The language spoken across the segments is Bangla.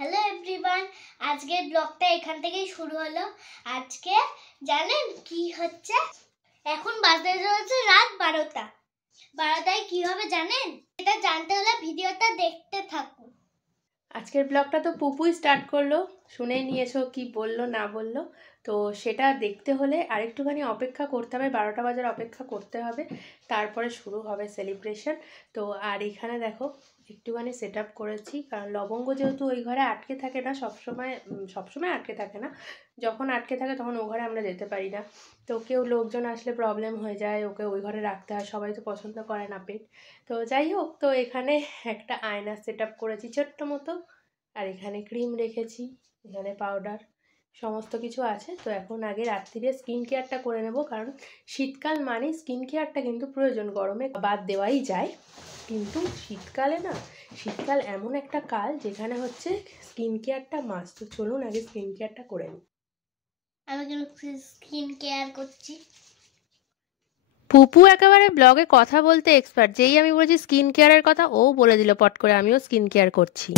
হ্যালো এভরিওয়ান, আজকের ব্লগটা এখান থেকেই শুরু হলো। আজকে জানেন কি হচ্ছে? এখন বাজতে চলেছে রাত 12টায় কি হবে জানেন? এটা জানতে হলে ভিডিওটা দেখতে থাকুন। আজকের ব্লগটা তো পুপুই স্টার্ট করলো, শুনেই নিয়েছো কি বললো না বললো। তো সেটা দেখতে হলে আরেকটুখানি অপেক্ষা করতে হবে, 12টা বাজার অপেক্ষা করতে হবে, তারপরে শুরু হবে সেলিব্রেশন। তো আর এখানে দেখো একটুখানি সেট আপ করেছি, কারণ লবঙ্গ যেহেতু ওই ঘরে আটকে থাকে না, সবসময় আটকে থাকে না, যখন আটকে থাকে তখন ও ঘরে আমরা যেতে পারি না। তো কেউ লোকজন আসলে প্রবলেম হয়ে যায়, ওকে ওই ঘরে রাখতে হয়, সবাই তো পছন্দ করে না পেট। তো যাই হোক, তো এখানে একটা আয়না সেট আপ করেছি ছোট্ট মতো, আর এখানে ক্রিম রেখেছি, এখানে পাউডার, সমস্ত কিছু আছে। তো এখন আগে রাত্রিরে স্কিন কেয়ারটা করে নেব, কারণ শীতকাল মানে স্কিন কেয়ারটা কিন্তু প্রয়োজন, গরমে বাদ দেওয়াই যায়, কিন্তু শীতকাল এমন একটা কাল যেখানে হচ্ছে স্কিন কেয়ারটা মাস্ট। তো চলুন আগে স্কিন কেয়ারটা করে নিই। আমি কিন্তু স্কিন কেয়ার করছি। পুপু একেবারে ব্লগে কথা বলতে এক্সপার্ট, যেই আমি বলেছি স্কিন কেয়ারের কথা ও বলে দিল পট করে আমিও স্কিন কেয়ার করছি।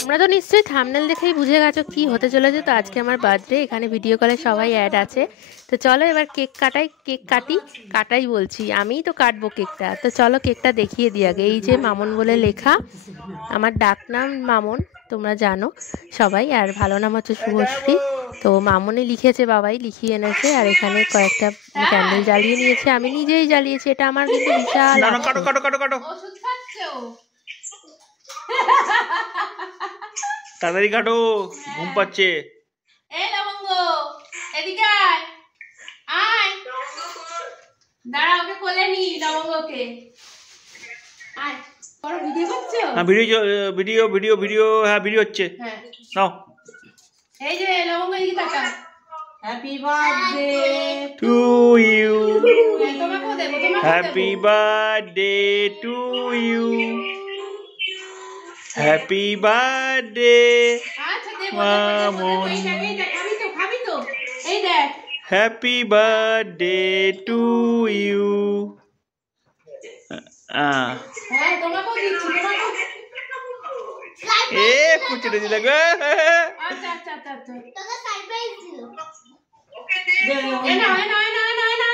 তোমরা তো নিশ্চয়ই থাম্বনেল দেখেই বুঝে গেছো কি হতে চলেছে। তো আজকে আমার বার্থডে, এখানে ভিডিও কলে সবাই অ্যাড আছে। তো চলো এবার কেক কাটাই বলছি, আমিই তো কাটবো কেকটা। তো চলো কেকটা দেখিয়ে দিই আগে। এই যে মামন বলে লেখা, আমার ডাক নাম মামন, তোমরা জানো সবাই, আর ভালো নাম হচ্ছে শুভশ্রী। তো মামনে লিখেছে, বাবাই লিখিয়ে এনেছে। আর এখানে কয়েকটা ক্যান্ডেল জ্বালিয়ে নিয়েছে, আমি নিজেই জ্বালিয়েছি, এটা আমার কিন্তু বিশাল। তাড়াতাড়ি কাটো, ঘুম পাচ্ছে। এই লবঙ্গ, এদিকে আয়, আয়, দাঁড়া ওকে কোলে নি, লবঙ্গকে, আয়। বড় ভিডিও করছো? হ্যাঁ ভিডিও হ্যাঁ ভিডিও হচ্ছে। হ্যাঁ নাও। এই যে লবঙ্গ এদিকে তাকা। হ্যাপি বার্থডে টু ইউ, তোমাকেও দেব, happy birthday to you, happy birthday আচ্ছা দেব মামন, খাবি তো এই দেখ। Happy birthday to you. হ্যাঁ তোমাকেও দিচ্ছি, এ কুচড়ে দিলে গো। আচ্ছা আচ্ছা আচ্ছা আচ্ছা, তোকে সারপ্রাইজ দিল। এ না এ না এ না এ না এ না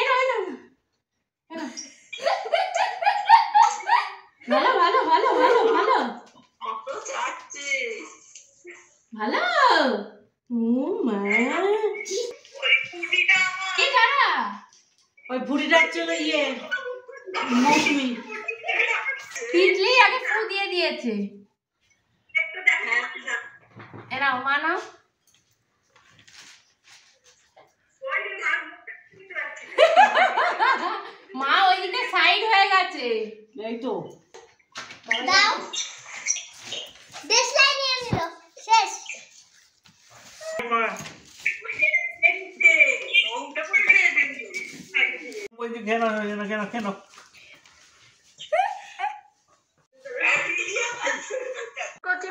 এ না এ না। ভালো ভালো ভালো ভালো ভালো ভালো। ও মা, কে কারা? ওই বুড়িটা চলে ইয়ে মৌসুমি, তিতলি আগে ফু দিয়ে দিয়েছে। এরা মানা মা ওইদিকে সাইড হয়ে গেছে, এই তো দাও, দেশলাই নিয়ে নিল, শেষ। কেন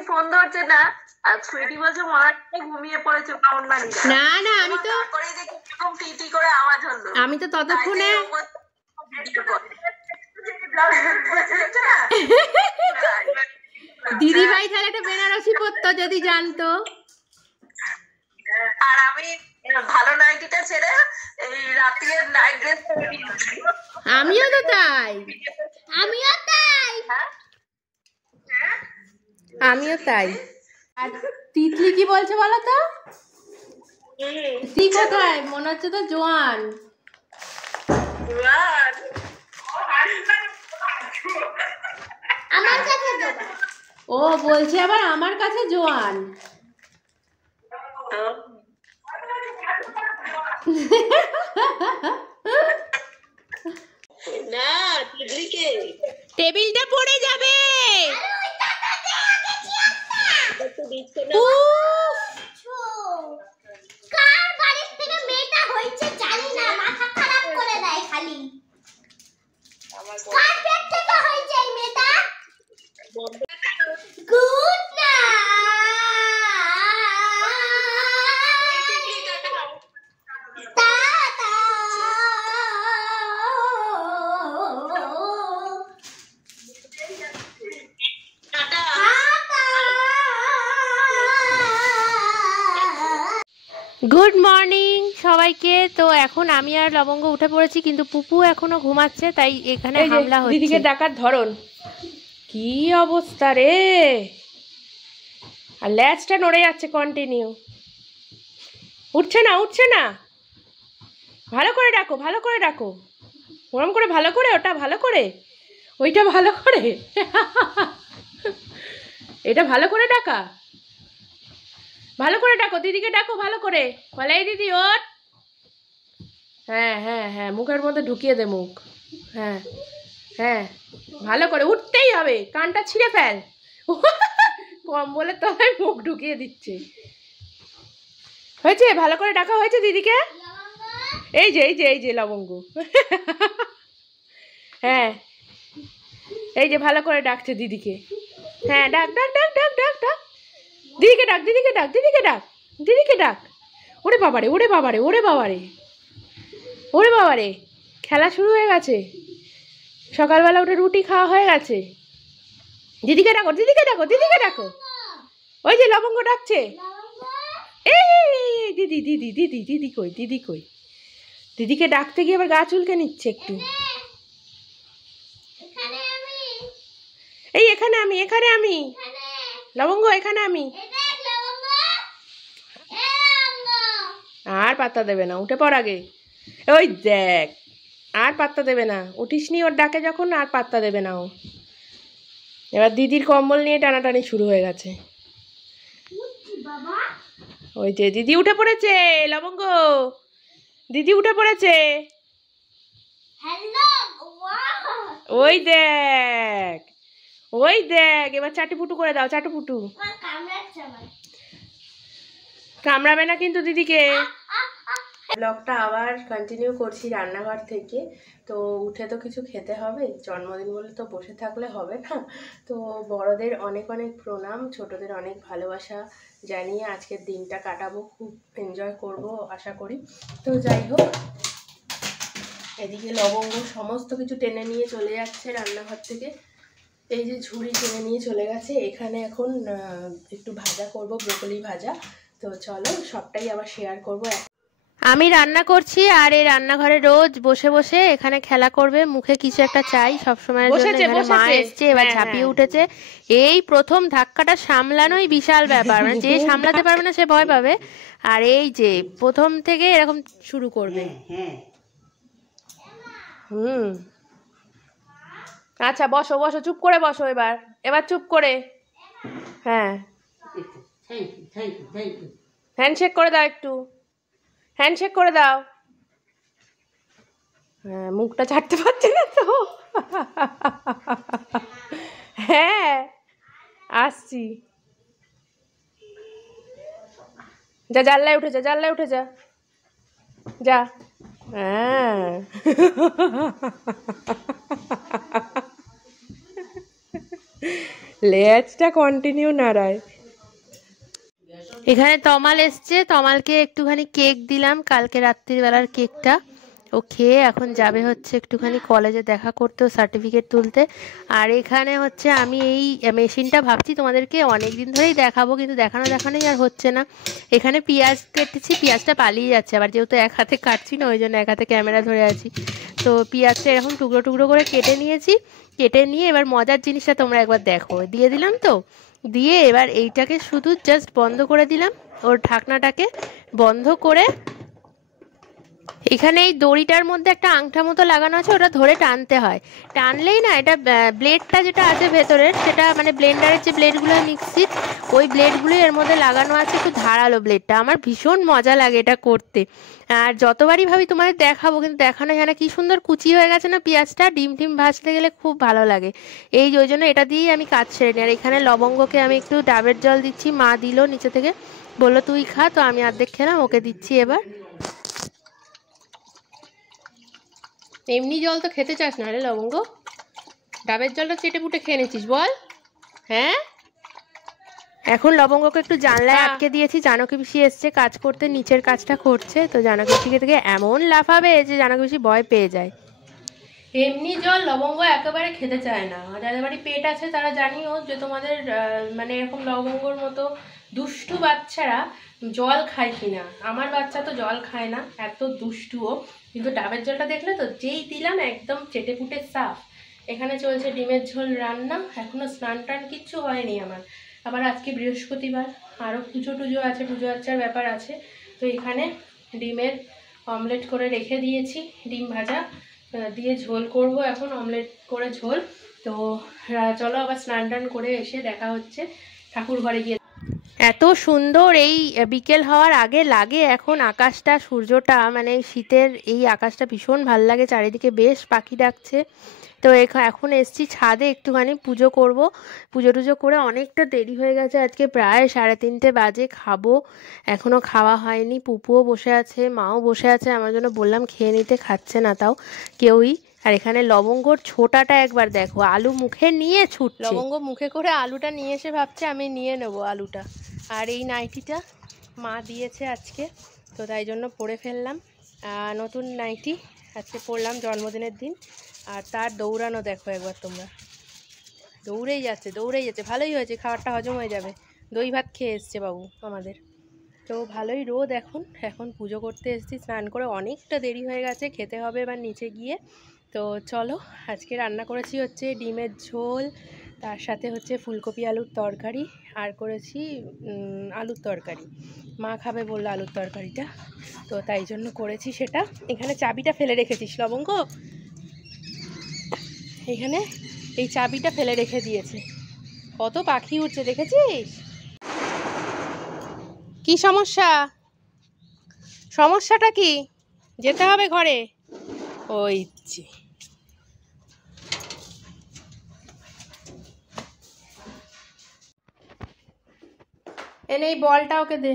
ফোন ধরছে না, আর সুইটি বলছে মনে ঘুমিয়ে পড়েছে। না না, আমি তো টিটি করে আওয়াজ হলো, আমি তো ততক্ষণে দিদি ভাই তাহলে একটা বেনারসি পরতো যদি জানতো। আর আমি ভালো নাইটিটা ছেড়ে এই রাত্রে নাইট ড্রেস পরে নিয়েছি। আমিও তো তাই, আমিও তাই। আর তিতলি কি বলছে বলো তো? তুই কোথায়? মনে হচ্ছে তো জোয়ান। আমার কাছে দেবো। ও বলছে আবার আমার কাছে জোয়ান। না টেবিলটা পড়ে যাবে। কার বাড়ির থেকে মেয়েটা হয়েছে জানি না, মাথা খারাপ করে দেয় খালি। আমার কার পেট থেকে হয়েছে এই মেয়েটা? বন্ধু গুড না। গুড মর্নিং সবাইকে। তো এখন আমি আর লবঙ্গ উঠে পড়েছি, কিন্তু পুপু এখনো ঘুমাচ্ছে, তাই এখানে হামলা হচ্ছে। দিদিকে ডাকার ধরন কি অবস্থা রে, আর ল্যাজটা নড়ে যাচ্ছে কন্টিনিউ, উঠছে না উঠছে না। ভালো করে ডাকো, ভালো করে ডাকো, ওরম করে ভালো করে, ওটা ভালো করে, ওইটা ভালো করে, এটা ভালো করে ডাকা, ভালো করে ডাকো, দিদিকে ডাকো ভালো করে, বলে এই দিদি ওঠ। হ্যাঁ হ্যাঁ হ্যাঁ, মুখের মধ্যে ঢুকিয়ে দে মুখ। হ্যাঁ হ্যাঁ, ভালো করে, উঠতেই হবে, কানটা ছিঁড়ে ফেল। কম বলে তলায় মুখ ঢুকিয়ে দিচ্ছে। হয়েছে, ভালো করে ডাকা হয়েছে দিদিকে। এই যে এই যে এই যে লবঙ্গ। হ্যাঁ, এই যে ভালো করে ডাকছে দিদিকে। হ্যাঁ, ডাক ডাক ডাক ডাক ডাক ডাক, দিদিকে ডাক, দিদিকে ডাক, দিদিকে ডাক, দিদিকে ডাক। ওরে বাবারে, ওরে বাবারে, ওরে বাবারে, ওরে বাবারে, খেলা শুরু হয়ে গেছে, সকালবেলা উঠে রুটি খাওয়া হয়ে গেছে। দিদিকে ডাকো, দিদিকে ডাকো, দিদিকে ডাকো। ওই যে লবঙ্গ ডাকছে। এই দিদি দিদি দিদি দিদি কই, দিদি কই? দিদিকে ডাকতে গিয়ে আবার গা চুলকে নিচ্ছে একটু। এই এখানে আমি, এখানে আমি লবঙ্গ, এখানে আমি। আর পাত্তা দেবে না, উঠে পড় আগে। ওই দেখ, আর পাত্তা দেবে না, উঠিসনি ওর ডাকে যখন, আর পাত্তা দেবে না ও। এবার দিদির কম্বল নিয়ে টানাটানি শুরু হয়ে গেছে। ওই যে দিদি উঠে পড়েছে, লবঙ্গ দিদি উঠে পড়েছে। ওই দেখ, ওই দেখ, এবার চাটুপুটু করে দাও, চাটুপুটু। কামড়াবে না কিন্তু দিদিকে। ব্লগটা আবার কন্টিনিউ করছি রান্নাঘর থেকে। তো উঠে তো কিছু খেতে হবে, জন্মদিন বলে তো বসে থাকলে হবে না। তো বড়দের অনেক অনেক প্রণাম, ছোটদের অনেক ভালোবাসা জানিয়ে আজকের দিনটা কাটাবো, খুব এনজয় করব আশা করি। তো যাই হোক, এদিকে লবঙ্গ সমস্ত কিছু টেনে নিয়ে চলে যাচ্ছে রান্নাঘর থেকে। এই যে ঝুড়ি টেনে নিয়ে চলে গেছে। এখানে এখন একটু ভাজা করব, ব্রোকলি ভাজা। তো চলো সবটাই আবার শেয়ার করব। আমি রান্না করছি, আর এই রান্নাঘরে রোজ বসে বসে এখানে খেলা করবে, মুখে কিছু একটা চাই সবসময়ের জন্য। এখানে মা এসছে, এবার ঝাঁপিয়ে উঠেছে। এই প্রথম ধাক্কাটা সামলানোই বিশাল ব্যাপার, মানে যে সামলাতে পারবে না সে ভয় পাবে। আর এই যে প্রথম থেকে এরকম শুরু করবে। আচ্ছা বসো বসো, চুপ করে বসো, এবার এবার চুপ করে। হ্যাঁ, হ্যান্ডশেক করে দাও, একটু হ্যান্ডশেক করে দাও। হ্যাঁ, মুখটা ছাড়তে পারছে না তো। হ্যাঁ আসছি, যা জানলায় উঠে যা, জানলায় উঠে যা, যা। হ্যাঁ, লেজটা কন্টিনিউ নাড়ায়। এখানে তমাল এসছে, তমালকে একটুখানি কেক দিলাম, কালকে রাত্রিবেলার কেকটা। ও খেয়ে এখন যাবে হচ্ছে একটুখানি কলেজে দেখা করতে, সার্টিফিকেট তুলতে। আর এখানে হচ্ছে আমি এই মেশিনটা ভাবছি তোমাদেরকে অনেক দিন ধরেই দেখাবো, কিন্তু দেখানোই আর হচ্ছে না। এখানে পেঁয়াজ কেটেছি, পেঁয়াজটা পালিয়ে যাচ্ছে আবার, যেহেতু এক হাতে কাটছি না, ওই জন্য এক হাতে ক্যামেরা ধরে আছি। তো পেঁয়াজটা এরকম টুকরো টুকরো করে কেটে নিয়েছি। কেটে নিয়ে এবার মজার জিনিসটা তোমরা একবার দেখো। দিয়ে দিলাম তো, দিয়ে এবার এইটাকে শুধু জাস্ট বন্ধ করে দিলাম, ওর ঢাকনাটাকে বন্ধ করে। এখানে এই দড়িটার মধ্যে একটা আংটা মতো লাগানো আছে, ওটা ধরে টানতে হয়। টানলেই না, এটা ব্লেডটা যেটা আছে ভেতরের, সেটা মানে ব্লেন্ডারের যে ব্লেডগুলো মিক্সির, ওই ব্লেডগুলো এর মধ্যে লাগানো আছে। একটু ধারালো ব্লেডটা, আমার ভীষণ মজা লাগে এটা করতে। আর যতবারই ভাবি তোমাদের দেখাবো, কিন্তু দেখানো হয় না। কি সুন্দর কুচি হয়ে গেছে না পেঁয়াজটা, ডিম টিম ভাজতে গেলে খুব ভালো লাগে। ওই জন্য এটা দিয়েই আমি কাজ সেরে নিই। আর এখানে লবঙ্গকে আমি একটু ডাবের জল দিচ্ছি, মা দিল নিচে থেকে, বললো তুই খা, তো আমি অর্ধেক খেলাম, ওকে দিচ্ছি এবার। এমনি জল তো খেতে চাস না রে লবঙ্গ, ডাবের জলটা চেটে পুটে খেয়ে নিচ্ছিস বল। হ্যাঁ, এখন লবঙ্গকে একটু জানলায় আটকে দিয়েছি, জানকী পিসি এসছে কাজ করতে, নিচের কাজটা করছে। তো জানকী পিসিকে থেকে এমন লাফাবে যে জানকী পিসি ভয় পেয়ে যায়। এমনি জল লবঙ্গ একেবারে খেতে চায় না। যাদের বাড়ি পেট আছে তারা জানিও যে তোমাদের মানে এরকম লবঙ্গর মতো দুষ্টু বাচ্চারা জল খায় কিনা। আমার বাচ্চা তো জল খায় না, এত দুষ্টুও, কিন্তু ডাবের জলটা দেখলে তো যেই দিলাম একদম চেটে পুটে সাফ। এখানে চলছে ডিমের ঝোল রান্না, এখনো স্নান টান কিচ্ছু হয়নি আমার। আবার আজকে বৃহস্পতিবার, আরও পুজো টুজো আছে, পুজো আচ্চার ব্যাপার আছে। তো এখানে ডিমের অমলেট করে রেখে দিয়েছি, ডিম ভাজা দিয়ে ঝোল করব এখন, অমলেট করে ঝোল। তো চলো আবার স্নান টান করে এসে দেখা হচ্ছে ঠাকুর ঘরে গিয়ে। এত সুন্দর এই বিকেল হওয়ার আগে লাগে এখন আকাশটা, সূর্যটা, মানে শীতের এই আকাশটা ভীষণ ভাল লাগে, চারিদিকে বেশ পাখি ডাকছে। তো এখন এসছি ছাদে একটুখানি পুজো করব। পুজো টুজো করে অনেকটা দেরি হয়ে গেছে, আজকে প্রায় 3:30 বাজে, খাবো, এখনও খাওয়া হয়নি। পুপুও বসে আছে, মাও বসে আছে, আমার জন্য বললাম খেয়ে নিতে, খাচ্ছে না তাও কেউই। আর এখানে লবঙ্গর ছোটাটা একবার দেখো, আলু মুখে নিয়ে ছুটছে। লবঙ্গ মুখে করে আলুটা নিয়ে এসে ভাবছে আমি নিয়ে নেব আলুটা। আর এই নাইটিটা মা দিয়েছে আজকে, তো তাই জন্য পরে ফেললাম, নতুন নাইটি আজকে পরলাম জন্মদিনের দিন। আর তার দৌড়ানো দেখো একবার তোমরা, দৌড়েই যাচ্ছে দৌড়েই যাচ্ছে। ভালোই হয়েছে, খাবারটা হজম হয়ে যাবে, দই ভাত খেয়ে এসছে বাবু আমাদের। তো ভালোই রোদ এখন, এখন পুজো করতে এসেছি, স্নান করে অনেকটা দেরি হয়ে গেছে, খেতে হবে এবার নিচে গিয়ে। তো চলো, আজকে রান্না করেছি হচ্ছে ডিমের ঝোল, তার সাথে হচ্ছে ফুলকপি আলুর তরকারি, আর করেছি আলুর তরকারি। মা খাবে বললো আলুর তরকারিটা, তো তাই জন্য করেছি সেটা। এখানে চাবিটা ফেলে রেখেছিস লবঙ্গ, এখানে এই চাবিটা ফেলে রেখে দিয়েছে। কত পাখি উঠছে দেখেছিস? কি সমস্যা? সমস্যাটা কি? যেতে হবে ঘরে। ওই যে এনে এই বলটা ওকে দে।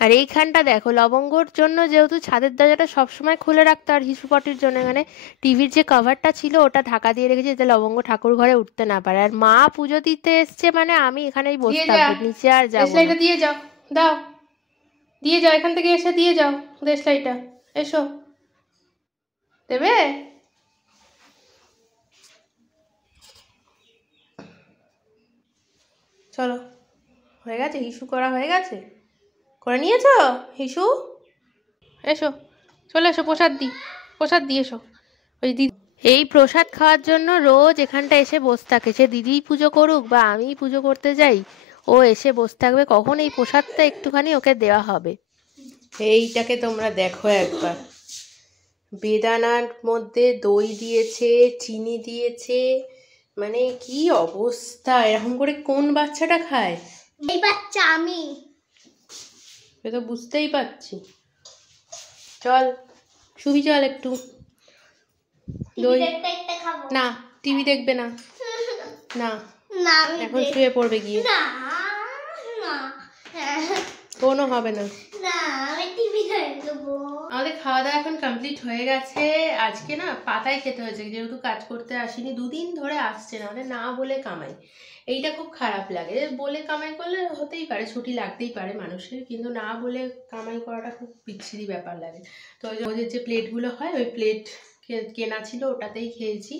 আর এইখানটা দেখো, লবঙ্গর জন্য যেহেতু ছাদের দরজাটা সবসময় খুলে রাখতো, আর হিসুপটির জন্য এখানে টিভির যে কভারটা ছিল ওটা ঢাকা দিয়ে রেখেছি যাতে লবঙ্গ ঠাকুর ঘরে উঠতে না পারে। আর মা পুজো দিতে এসছে মানে আমি এখানেই বসে থাকবো, নিচে আর যাবো না। দিয়ে যাও, দাও, দিয়ে যাও, এখান থেকে এসে দিয়ে যাও দেশলাইটা, এসো, দেবে? চলো, হয়ে গেছে, হিসু করা হয়ে গেছে, করে নিয়েছো হিসু? এসো, চলে এসো, প্রসাদ দিই এসো। ওই দিদি এই প্রসাদ খাওয়ার জন্য রোজ এখানটা এসে বসে থাকে, সে দিদিই পুজো করুক বা আমিই পুজো করতে যাই, ও এসে বসে থাকবে কখন এই প্রসাদটা একটুখানি ওকে দেওয়া হবে। এইটাকে তোমরা দেখো একবার, বেদানার মধ্যে দই দিয়েছে, চিনি দিয়েছে, মানে কি অবস্থা! এরকম করে কোন বাচ্চাটা খায়? এই বাচ্চা আমি, এ তো বুঝতেই পারছি। চল শুবি, চল একটু দই। না, টিভি দেখবে না, না না এখন শুয়ে পড়বে গিয়ে, না না কোনো হবে না। না, আমি টিভি দেখবো। আমাদের খাওয়া দাওয়া এখন কমপ্লিট হয়ে গেছে। আজকে না পাতায় খেতে হয়েছে, যেহেতু কাজ করতে আসিনি, 2 দিন ধরে আসছে না, মানে না বলে কামাই, এইটা খুব খারাপ লাগে। বলে কামাই করলে হতেই পারে, ছুটি লাগতেই পারে মানুষের, কিন্তু না বলে কামাই করাটা খুব বিচ্ছিরি ব্যাপার লাগে। তো ওদের যে প্লেটগুলো হয়, ওই প্লেট কেনা ছিল, ওটাতেই খেয়েছি।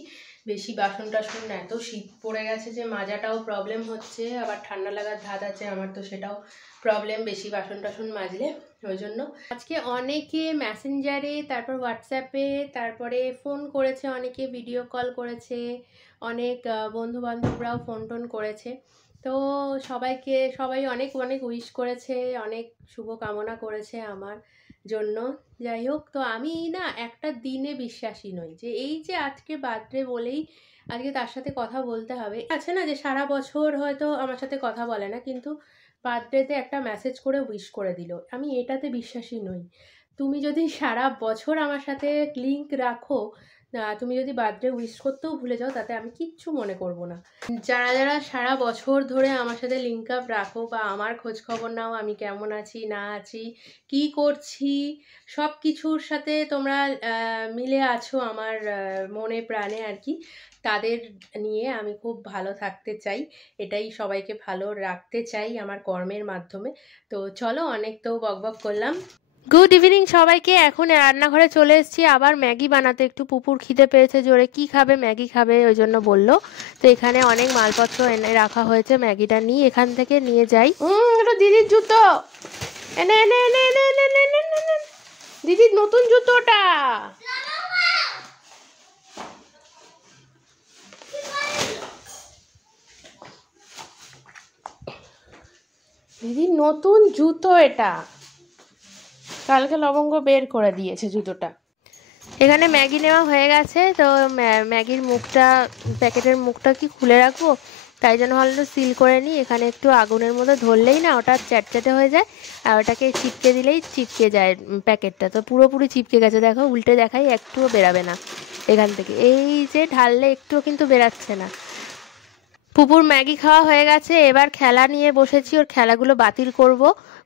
বেশি বাসন টাসন, এত শীত পড়ে গেছে যে মাজাটাও প্রবলেম হচ্ছে, আবার ঠান্ডা লাগার ধাত আছে আমার, তো সেটাও প্রবলেম বেশি বাসন টাসন মাজলে। ওই জন্য আজকে অনেকে মেসেঞ্জারে, তারপর হোয়াটসঅ্যাপে, তারপরে ফোন করেছে, অনেকে ভিডিও কল করেছে, অনেক বন্ধু বান্ধবরাও ফোন টোন করেছে। তো সবাই অনেক অনেক উইশ করেছে, অনেক শুভকামনা করেছে আমার জন্য। যাই হোক, তো আমি না একটা দিনে বিশ্বাসী নই যে এই যে আজকে বার্থডে বলেই আজকে তার সাথে কথা বলতে হবে। আছে না যে সারা বছর হয়তো আমার সাথে কথা বলে না, কিন্তু বার্থডেতে একটা মেসেজ করে উইশ করে দিল, আমি এটাতে বিশ্বাসী নই। তুমি যদি সারা বছর আমার সাথে লিঙ্ক রাখো, তুমি যদি বার্থডে উইশ করতেও ভুলে যাও তাতে আমি কিচ্ছু মনে করব না। যারা যারা সারা বছর ধরে আমার সাথে লিঙ্ক আপ রাখো বা আমার খোঁজ খবর নাও, আমি কেমন আছি না আছি কি করছি সব কিছুর সাথে তোমরা মিলে আছো আমার মনে প্রাণে আর কি, তাদের নিয়ে আমি খুব ভালো থাকতে চাই, এটাই সবাইকে ভালো রাখতে চাই আমার কর্মের মাধ্যমে। তো চলো, অনেক তো বকবক করলাম। গুড ইভিনিং সবাইকে। এখন রান্নাঘরে চলে এসেছি আবার ম্যাগি বানাতে। একটু পুপুর খিদে পেয়েছে জোরে, কি খাবে ম্যাগি খাবে ওই জন্য বললো। তো এখানে অনেক মালপত্র এনে রাখা হয়েছে, ম্যাগিটা নিয়ে এখান থেকে নিয়ে যাই। দিদির জুতো এনে এনে এনে এনে এনে এনে এনে এনে দিদির নতুন জুতোটা। দিদির নতুন জুতো এটা, কালকে লবঙ্গ বের করে দিয়েছে জুতোটা। এখানে ম্যাগি নেওয়া হয়ে গেছে, তো ম্যাগির মুখটা, প্যাকেটের মুখটা কি খুলে রাখবো, তাই জন্য হয়তো সিল করে নিই। এখানে একটু আগুনের মধ্যে ধরলেই না ওটা চ্যাটচ্যাটে হয়ে যায়, আর ওটাকে চিপকে দিলেই চিপকে যায় প্যাকেটটা। তো পুরোপুরি চিপকে গেছে, দেখো উল্টে দেখাই একটুও বেরাবে না এখান থেকে। এই যে ঢাললে একটুও কিন্তু বেরাচ্ছে না। পুপুর ম্যাগি খাওয়া হয়ে গেছে, এবার খেলা নিয়ে বসেছি, ওর খেলাগুলো বাতিল করব।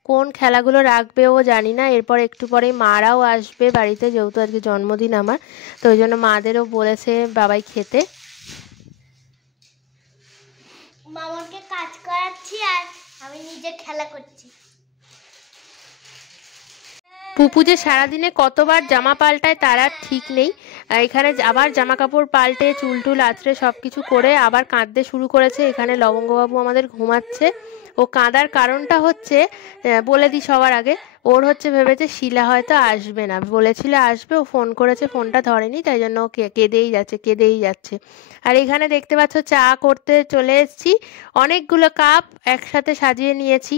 কোন খেলাগুলো রাখবে ও জানি না। এরপর একটু পরেই মারাও আসবে বাড়িতে, যেহেতু আজকে জন্মদিন আমার, তো ওই জন্য মাদেরও বলেছে বাবাই খেতে। মামাকে কাজ করাচ্ছি আর আমি নিজে খেলা করছি। পুপু যে সারাদিনে কতবার জামা পাল্টায় তার আর ঠিক নেই। এখানে আবার জামা কাপড় পাল্টে চুল টুল আঁচড়ে সব কিছু করে আবার কাঁদতে শুরু করেছে। এখানে লবঙ্গবাবু আমাদের ঘুমাচ্ছে। ও কাঁদার কারণটা হচ্ছে, বলে দিই সবার আগে, ওর হচ্ছে ভেবেছে শিলা হয়তো আসবে না, বলেছিল আসবে, ও ফোন করেছে, ফোনটা ধরেনি, তাই জন্য ও কেঁদেই যাচ্ছে। আর এখানে দেখতে পাচ্ছ চা করতে চলে এসেছি। অনেকগুলো কাপ একসাথে সাজিয়ে নিয়েছি,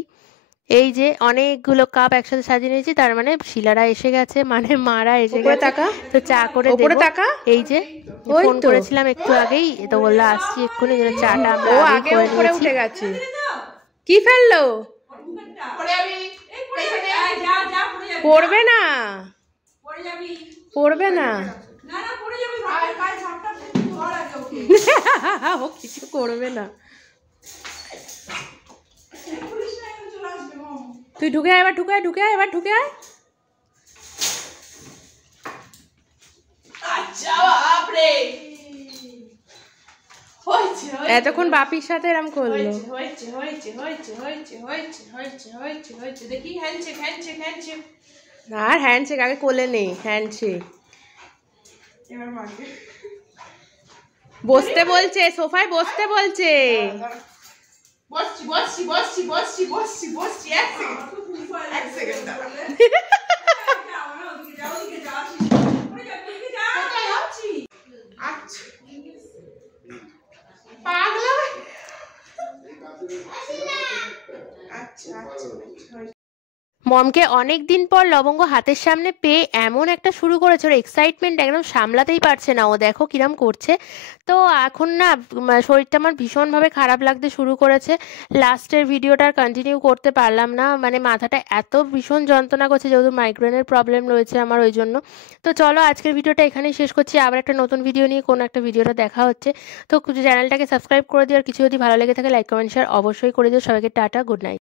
এই যে অনেকগুলো কাপ একসাথে সাজিয়ে নিয়েছি, তার মানে শিলারা এসে গেছে, মানে মারা এসে গেছে। তো চা করে দেবো। এই যে ফোন করেছিলাম একটু আগেই, তো বললো আসছি এক্ষুনি, চাটা আমরা আগেই করে নিয়েছি। কি ফেললো? পড়বে না, পড়বে না, ও কিছু করবে না। তুই ঢুকে আয়, এবার ঢুকে আয়, এবার ঢুকে আয়। এতক্ষণ বাপির সাথে এরম করলো। আর হ্যান্ডশেক আগে কোলে নেই, হ্যান্ডশেক। বসতে বলছে, সোফায় বসতে বলছে। মমকে অনেক দিন পর লবঙ্গ হাতের সামনে পেয়ে এমন একটা শুরু করেছে, ওর এক্সাইটমেন্ট একদম সামলাতেই পারছে না। ও দেখো কিরম করছে। তো এখন না শরীরটা আমার ভীষণভাবে খারাপ লাগতে শুরু করেছে। লাস্টের ভিডিওটা কন্টিনিউ করতে পারলাম না, মানে মাথাটা এত ভীষণ যন্ত্রণা করছে, যেহেতু মাইগ্রেনের প্রবলেম রয়েছে আমার, ওই জন্য। তো চলো আজকের ভিডিওটা এখানেই শেষ করছি, আবার একটা নতুন ভিডিও নিয়ে কোনো একটা ভিডিওটা দেখা হচ্ছে। তো চ্যানেলটাকে সাবস্ক্রাইব করে দিও, আর কিছু যদি ভালো লেগে থাকে লাইক কমেন্ট শেয়ার অবশ্যই করে দিও। সবাইকে টাটা, গুড নাইট।